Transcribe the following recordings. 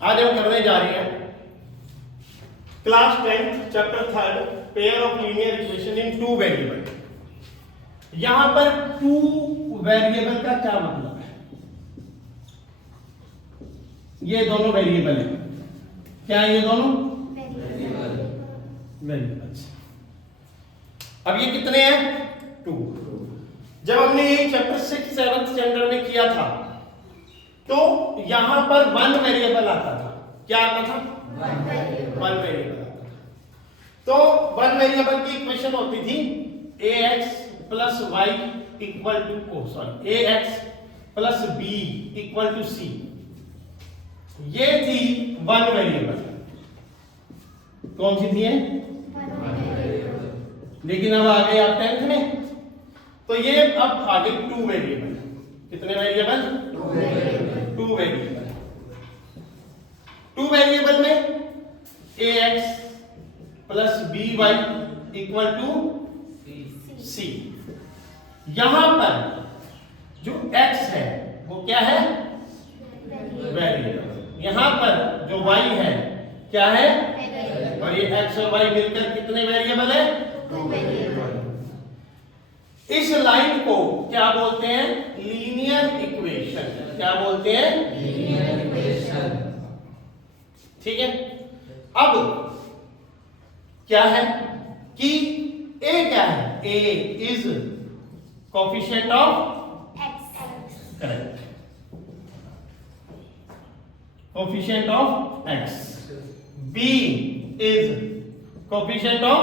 आज हम करने जा रहे हैं class 10 chapter 3 pair of linear equation in two variable. यहां पर टू वेरिएबल का क्या मतलब है? ये दोनों वेरिएबल है। क्या है ये दोनों वेरिएबल्स? अब ये कितने हैं? टू। जब हमने ये चैप्टर 6 7th स्टैंडर्ड में किया था तो यहां पर वन वेरिएबल आता था। क्या आता था? वन वेरिएबल आता था। तो वन वेरिएबल की इक्वेशन होती थी ax plus y equal to ax plus b equal to c. ये थी वन वेरिएबल। कौन सी थी? लेकिन अब आ गए आप 10th में तो ये अब आ गए टू वेरिएबल। कितने variable? Two variable. Two variable में ax plus b y equal to c. यहां पर जो x है वो क्या है? वेरिएबल। यहां पर जो y है क्या है? और ये x और y मिलकर कितने वेरिएबल है? Two variable. इस लाइन को क्या बोलते हैं? Linear equation. क्या बोलते हैं? Linear equation. ठीक है। अब क्या है कि a क्या है? a is coefficient of x। Correct. Coefficient of x। b is coefficient of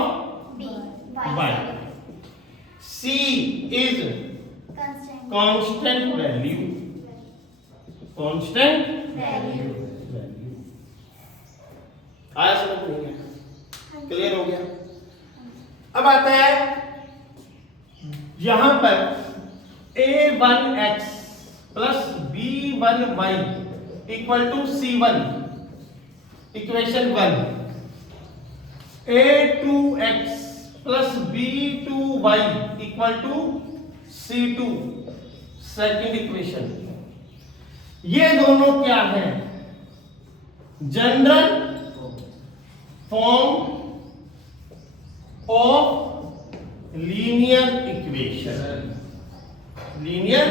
y। c is constant value. Constant value. आया समझ नहीं गया? क्लियर हो गया? अब आता है यहां पर a1x plus b1y equal to c1 equation 1। a2x plus b2y equal to c2 second equation. ये दोनों क्या है? General form of linear equation. Linear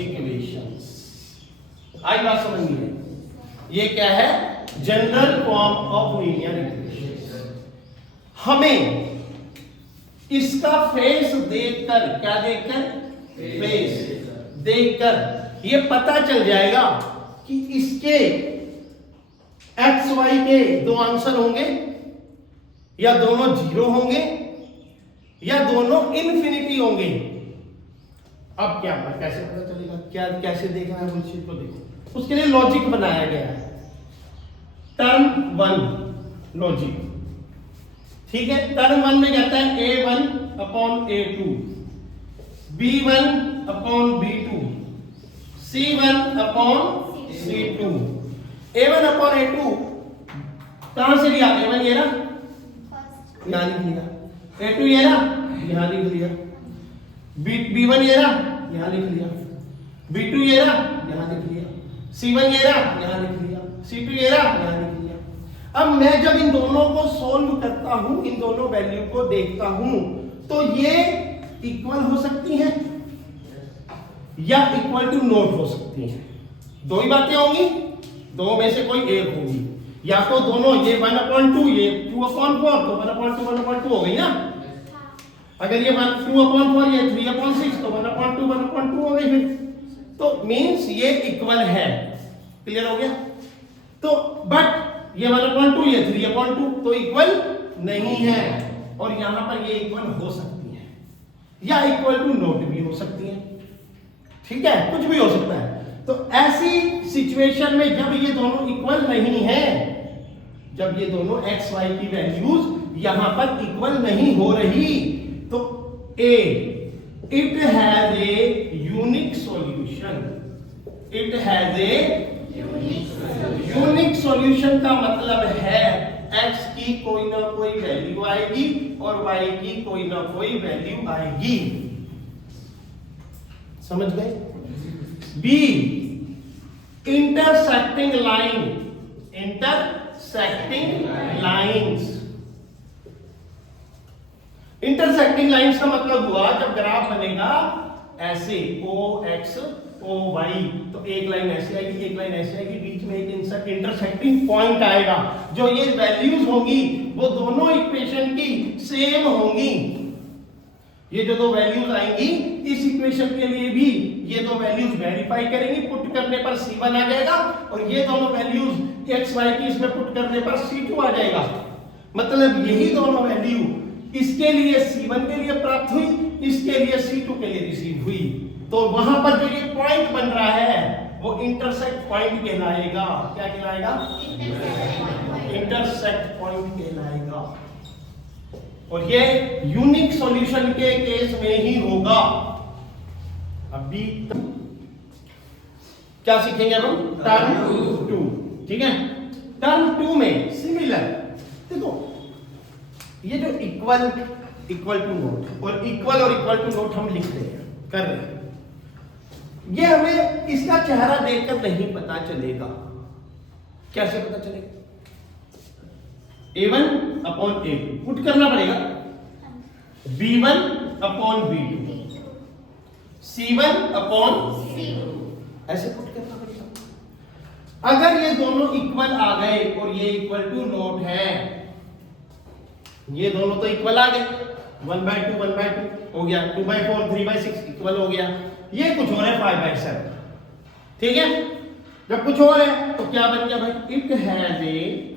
equations. आई बात समझ में? ये क्या है? General form of linear equation. हमें इसका फेस देखकर, क्या देखकर? फेस देखकर ये पता चल जाएगा कि इसके एक्स वाई के दो आंसर होंगे या दोनों जीरो होंगे या दोनों इन्फिनिटी होंगे। अब क्या कैसे पता चलेगा? क्या कैसे देखना है? उस चीज को देखो। उसके लिए लॉजिक बनाया गया है। Term 1 logic. ठीक है। टर्म 1 में कहता है a1 upon a2, b1 upon b2, c1 upon c2। a1 upon a2 कहां से लिया? a1 ये रहा, यहां लिख लिया। a2 ये रहा, यहां लिख लिया। b1 ये रहा, यहां लिख लिया। b2 ये रहा, यहां लिख लिया। c1 ये रहा, यहां लिख लिया। c2 ये रहा, यहां लिख लिया। अब मैं जब इन दोनों को सोल्व करता हूं, इन दोनों वैल्यू को देखता हूं, तो ये इक्वल हो सकती हैं या इक्वल टू नॉट हो सकती हैं। दो ही बातें होंगी, दो में से कोई एक होगी। या तो दोनों, ये 1/2 ये 2/4, तो 1/2 हो गई ना। अगर ये 2/4 ये 3/6 तो 1/2 हो गई फिर। तो मींस ये इक्वल है। क्लियर हो गया? तो बट ये 1/2 ये 3/2 तो इक्वल नहीं है। और यहां पर ये इक्वल हो सकती है या इक्वल टू नॉट भी हो सकती है। ठीक है, कुछ भी हो सकता है। तो ऐसी सिचुएशन में जब ये दोनों इक्वल नहीं है, जब ये दोनों x y की वैल्यूज यहां पर इक्वल नहीं हो रही, तो a it has a unique solution. It has a unique solution का मतलब है x की कोई ना कोई वैल्यू आएगी और y की कोई ना कोई वैल्यू आएगी। समझ गए? b intersecting lines. Intersecting lines का मतलब हुआ जब ग्राफ बनेगा ऐसे OX OY, तो एक लाइन ऐसे आएगी, एक लाइन ऐसे आएगी, बीच में एक इंटरसेक्टिंग पॉइंट आएगा। जो ये वैल्यूज होंगी वो दोनों इक्वेशन की सेम होंगी। ये जो दो वैल्यूज आएंगी इस इक्वेशन के लिए भी ये दो वैल्यूज वेरीफाई करेंगे, पुट करने पर C1 आ जाएगा, और ये दोनों वैल्यूज x y की इसमें पुट करने पर C2 आ जाएगा। मतलब यही दोनों वैल्यू इसके लिए C1 के लिए प्राप्त हुई, इसके लिए C2 के लिए रिसीव हुई। तो वहां पर जो ये पॉइंट बन रहा है वो इंटरसेक्ट पॉइंट कहलाएगा। क्या कहलाएगा? इंटरसेक्ट पॉइंट कहलाएगा। और ये यूनिक सॉल्यूशन के केस में ही होगा। अभी क्या सीखेंगे हम? टर्म 2, ठीक है। टर्म 2 में सिमिलर, देखो ये जो इक्वल टू नोट और इक्वल टू नोट हम लिख रहे हैं, कर रहे हैं, ये हमें इसका चेहरा देखकर नहीं पता चलेगा। कैसे पता चलेगा? A1 अपॉन A2 पुट करना पड़ेगा, B1 upon B2, C1 upon C2, ऐसे पुट करना पड़ेगा। अगर ये दोनों इक्वल आ गए और ये इक्वल टू नोट है, ये दोनों तो इक्वल आ गए, 1/2 1/2 हो गया, 2/4 3/6 इक्वल हो गया, ये कुछ और है 5/7, ठीक है। जब कुछ और है तो क्या बन गया भाई? It has a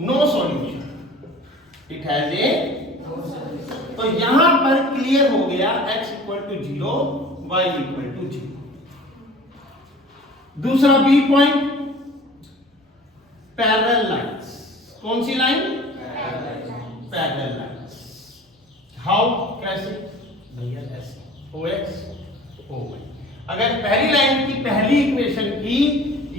no solution, it has a, तो यहां पर क्लियर हो गया x equal to 0, y equal to 0। दूसरा बी पॉइंट, पैरेलल लाइंस। कौन सी लाइन? Parallel lines. हाउ? कैसे? भैया ऐसे OX OY। अगर पहली लाइन की पहली इक्वेशन की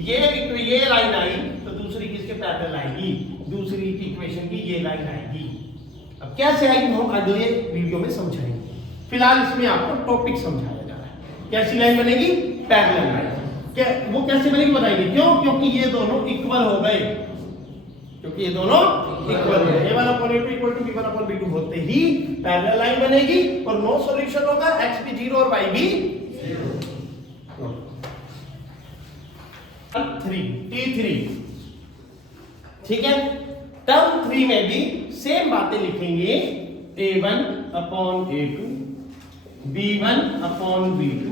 ये लाइन आई तो दूसरी किसके पैरेलल आएगी? दूसरी इक्वेशन की ये लाइन आएगी। अब कैसे आएगी हम अगले वीडियो में समझाएंगे। फिलहाल इसमें आपको टॉपिक समझाया जा रहा है। कैसी लाइन बनेगी? Parallel line. क्या वो कैसे बनेगी बताएंगे। क्यों? क्योंकि ये दोनों इक्वल हो गए, क्योंकि ये दोनों इक्वल हो गए। A1 upon A2 equal to B1 upon B2 होते ही पैरेलल लाइन बनेगी और नो सॉल्यूशन होगा, x भी 0 और y भी 0। T3, ठीक है। टर्म 3 में भी सेम बातें लिखेंगे, A1 upon A2, B1 upon B2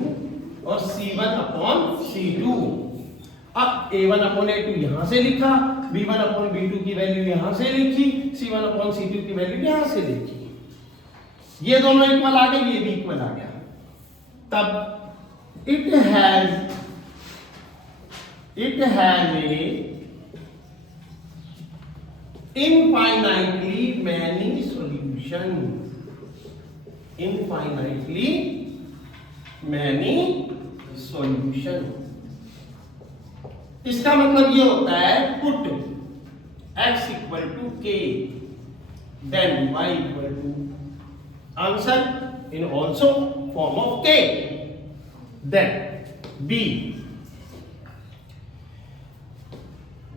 और C1 अपॉन C2। अब A1 अपॉन A2 यहां से लिखा, B1 अपॉन B2 की वैल्यू यहां से लिखी, C1 अपॉन C2 की वैल्यू यहां से लिखी। ये दोनों इक्वल आ गए, ये भी इक्वल आ गया। तब it has a infinitely many solution, infinitely many solution। इसका मतलब ये होता है put x equal to k then y equal to answer in also form of k। Then b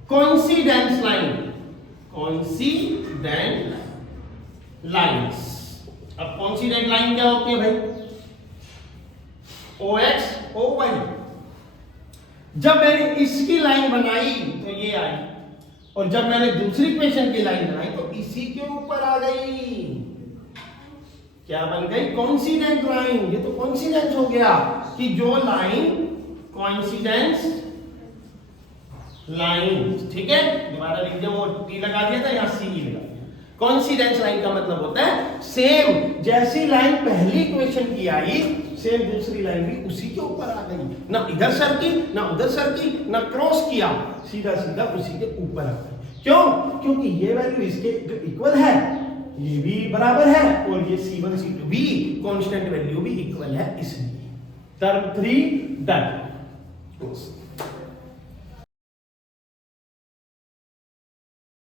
coincidence line, coincident lines. अब coincident line क्या होती है भाई? OX OY। जब मैंने इसकी लाइन बनाई तो ये आई, और जब मैंने दूसरी इक्वेशन की लाइन बनाई तो इसी के ऊपर आ गई। क्या बन गई? Coincident line. ये तो कोइंसिडेंस हो गया कि जो लाइन कोइंसिडेंस लाइन, ठीक है। दोबारा लिख दिया, वो टी लगा दिया था, यहां सी लगा दिया। कोइंसिडेंस लाइन का मतलब होता है सेम जैसी लाइन पहली इक्वेशन की आई, सेम दूसरी लाइन भी उसी के ऊपर आ गई। ना इधर सरकी ना उधर सरकी, ना क्रॉस किया, सीधा सीधा उसी के ऊपर आ गई। क्यों? क्योंकि ये वैल्यू इसके जो इक्वल है ये भी बराबर है, और ये C1 C2 भी कांस्टेंट वैल्यू भी इक्वल है, इसलिए टर्म 3 डन।